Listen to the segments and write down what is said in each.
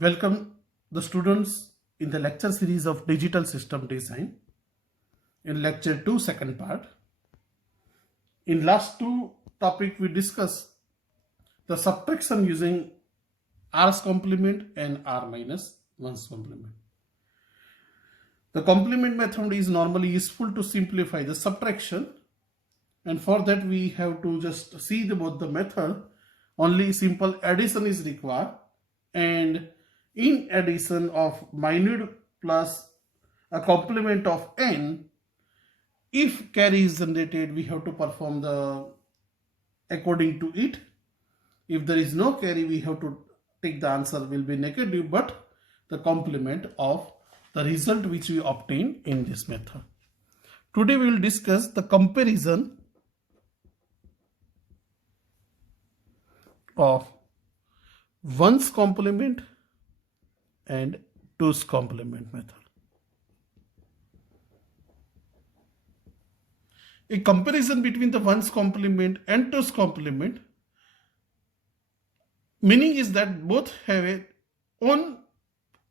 Welcome the students in the lecture series of Digital System Design. In lecture 2 second part, in last two topic we discussed the subtraction using r's complement and r minus 1's complement. The complement method is normally useful to simplify the subtraction, and for that we have to just see both the method. Only simple addition is required, and in addition of minute plus a complement of n, if carry is generated, we have to perform the according to it. If there is no carry, we have to take the answer will be negative, but the complement of the result which we obtain in this method. Today we will discuss the comparison of 1's complement and 2's complement method. A comparison between the 1's complement and 2's complement meaning is that both have a own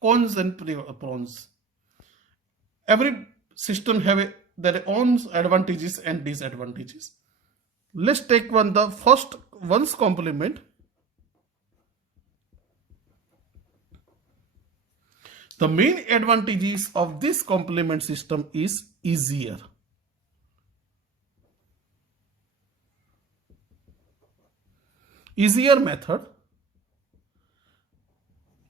cons and pros. Every system have their own advantages and disadvantages. Let's take the first 1's complement. The main advantages of this complement system is easier. Easier method,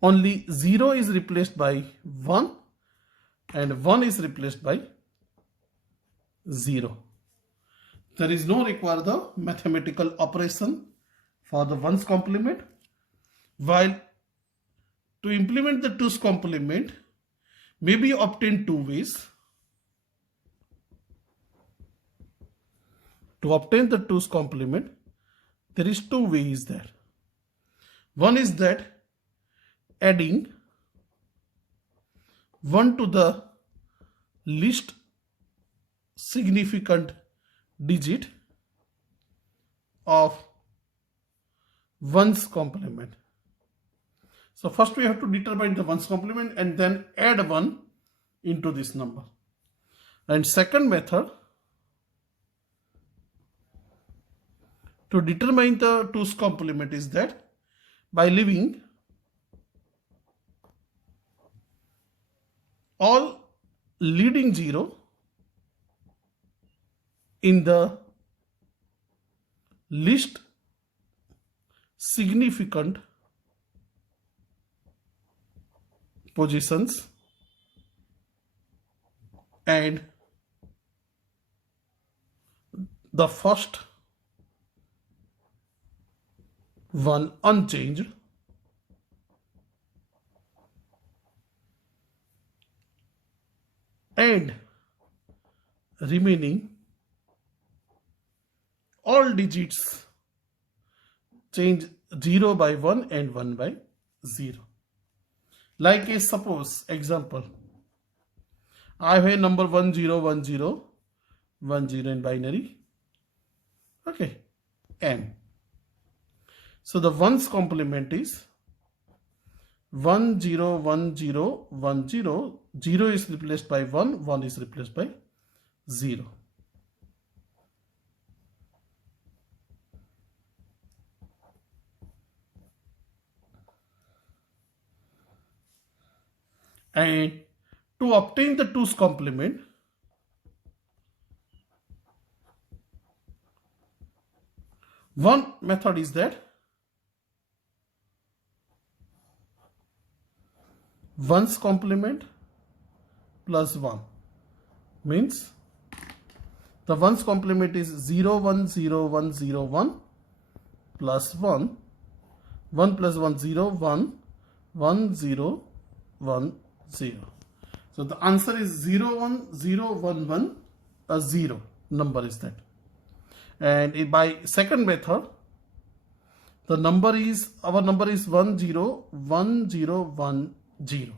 only 0 is replaced by 1 and 1 is replaced by 0. There is no require the mathematical operation for the 1's complement, while to implement the 2's complement may be obtained two ways. To obtain the 2's complement, there is two ways there. One is that adding 1 to the least significant digit of 1's complement. So first we have to determine the 1's complement and then add 1 into this number. And second method, to determine the 2's complement, is that by leaving all leading 0 in the least significant positions and the first one unchanged, and remaining all digits change 0 by 1 and 1 by 0. Like a suppose example, I have a number 101010 in binary, okay, m. So the 1's complement is 101010, 0 is replaced by 1, 1 is replaced by 0. And to obtain the 2's complement, one method is that 1's complement plus 1 means the 1's complement is 010101 plus 1, 1 plus 1 0, 1 1 0 1 0. So the answer is 01011, a 0 number is that. And by second method, the number is, our number is 101010.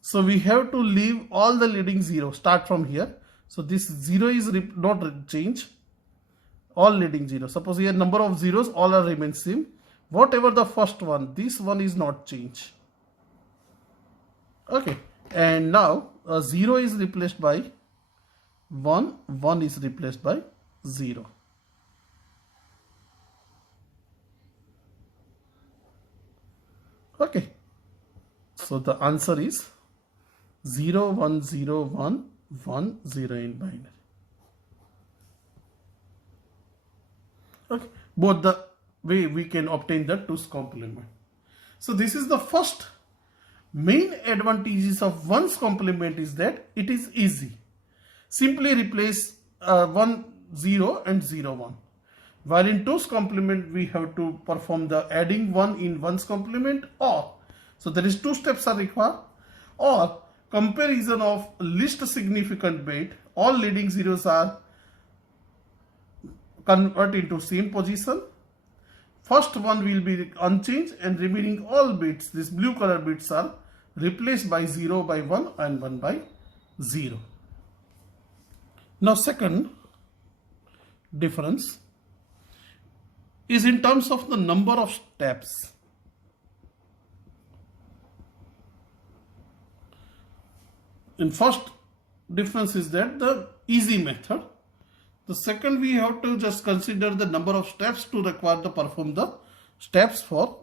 So we have to leave all the leading 0, start from here. So this 0 is not change, all leading 0. Suppose here number of zeros all are remain same. Whatever the first one, this one is not change. Okay, and now 0 is replaced by 1, 1 is replaced by 0. Okay, so the answer is 0 1 0 1 1 0 in binary. Okay, both the way we can obtain the 2's complement. So this is the first main advantages of 1's complement is that it is easy. Simply replace 1 0 and 0 1. While in 2's complement we have to perform the adding 1 in 1's complement, or so there is 2 steps are required, or comparison of least significant bit. All leading zeros are convert into same position. First one will be unchanged and remaining all bits, these blue color bits, are replaced by 0 by 1 and 1 by 0. Now second difference is in terms of the number of steps. In first difference is that the easy method. The second, we have to just consider the number of steps to require to perform the steps for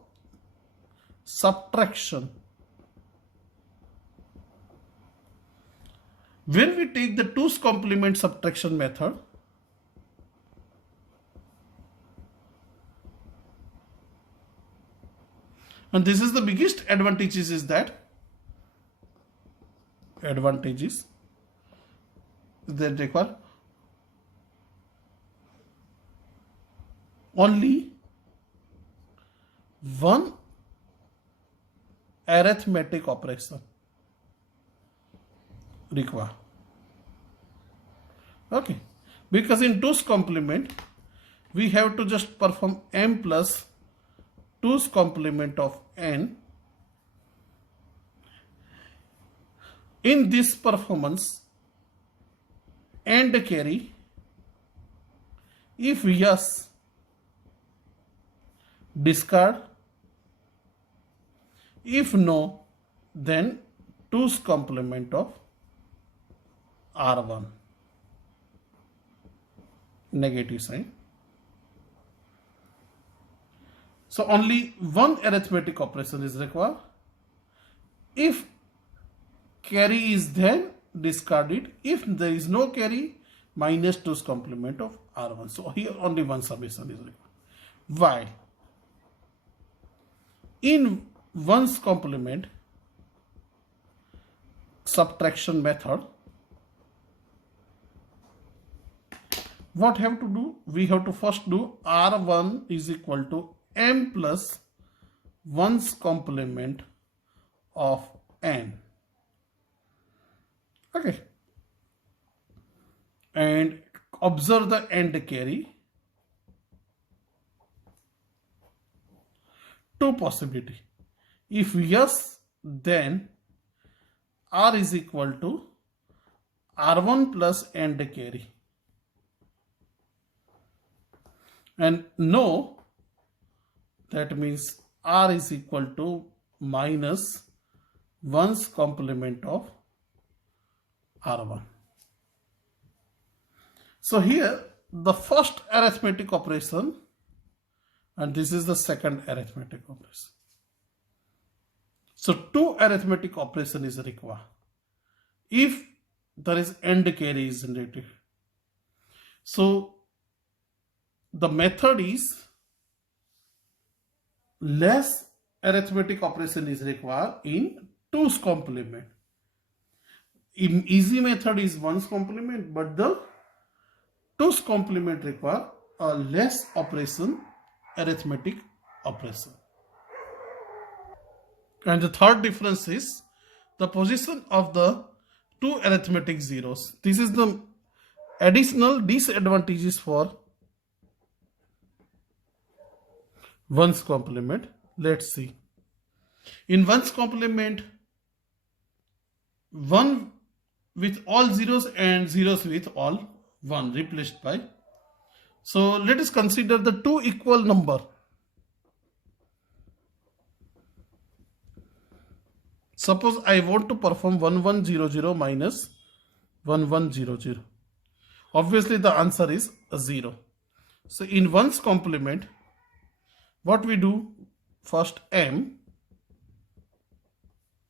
subtraction. When we take the 2's complement subtraction method, and this is the biggest advantages is that require only one arithmetic operation require. Okay, because in 2's complement we have to just perform m plus 2's complement of n. In this performance, and carry, if yes, discard, if no, then 2's complement of R1, negative sign. So only one arithmetic operation is required. If carry is then discarded. If there is no carry, minus 2's complement of R1. So here only one summation is required. While in 1's complement subtraction method, what have to do? We have to first do R1 is equal to m plus 1's complement of n. Okay, and observe the end carry. Two possibility. If yes, then R is equal to R1 plus end carry, and no, that means R is equal to minus 1's complement of R1. So here the first arithmetic operation and this is the second arithmetic operation. So two arithmetic operation is required if there is end carry is generated. So the method is less arithmetic operation is required in 2's complement. In easy method is 1's complement, but the 2's complement require a less operation, arithmetic operation. And the third difference is the position of the two arithmetic zeros. This is the additional disadvantages for 1's complement. Let's see. In 1's complement, 1 with all zeros and zeros with all 1 replaced by. So let us consider the two equal number. Suppose I want to perform 1100 minus 1100. Obviously the answer is 0. So in ones complement, what we do? First m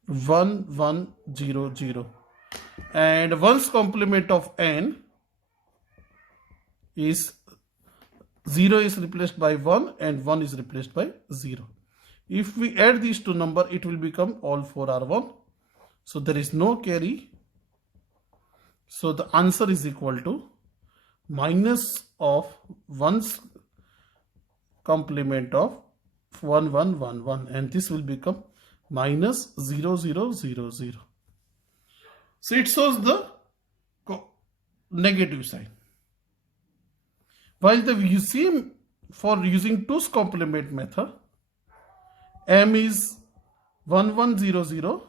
1100, and ones complement of n is 0 is replaced by 1 and 1 is replaced by 0. If we add these two numbers, it will become all 4 are 1. So there is no carry. So the answer is equal to minus of ones complement of 1111, and this will become minus 0000. So it shows the negative sign. While the same for using 2's complement method, m is 1100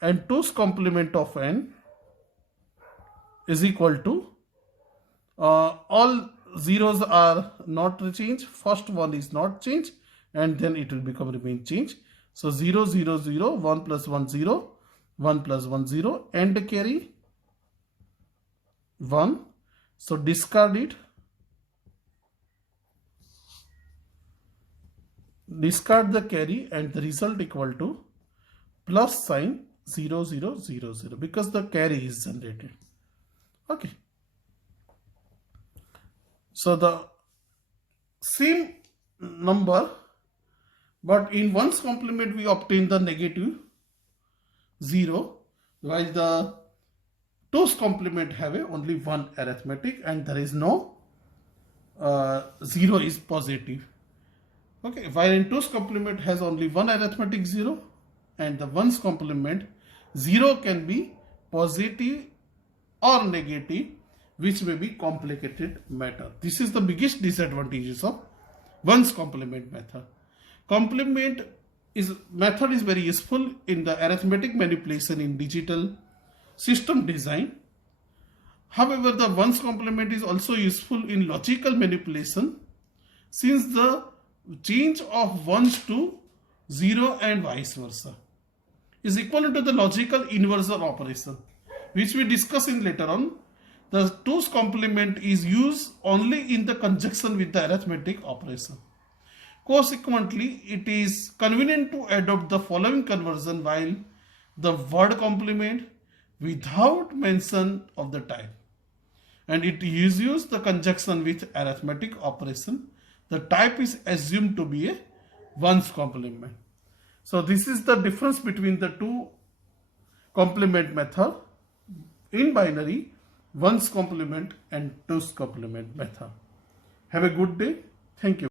and 2's complement of n is equal to all zeros are not changed, first one is not changed, and then it will become remain change. So 0 0 0, 1 plus 1 0, 1 plus 1 0, and carry 1. So discard it. Discard the carry, and the result equal to plus sign 0 0 0 0, because the carry is generated. Okay. So the same number, but in ones complement we obtain the negative 0, while the 2's complement have only one arithmetic, and there is no 0 is positive. Okay, while in 2's complement has only one arithmetic 0, and the ones complement 0 can be positive or negative, which may be complicated matter. This is the biggest disadvantages of ones complement method. Complement method is very useful in the arithmetic manipulation in digital system design. However, the ones complement is also useful in logical manipulation, since the change of ones to 0 and vice versa is equivalent to the logical inversion operation, which we discuss in later on. The 2's complement is used only in the conjunction with the arithmetic operation. Consequently, it is convenient to adopt the following conversion while the word complement without mention of the type, and it uses the conjunction with arithmetic operation. The type is assumed to be a ones complement. So this is the difference between the two complement method in binary, ones complement and 2's complement method. Have a good day. Thank you.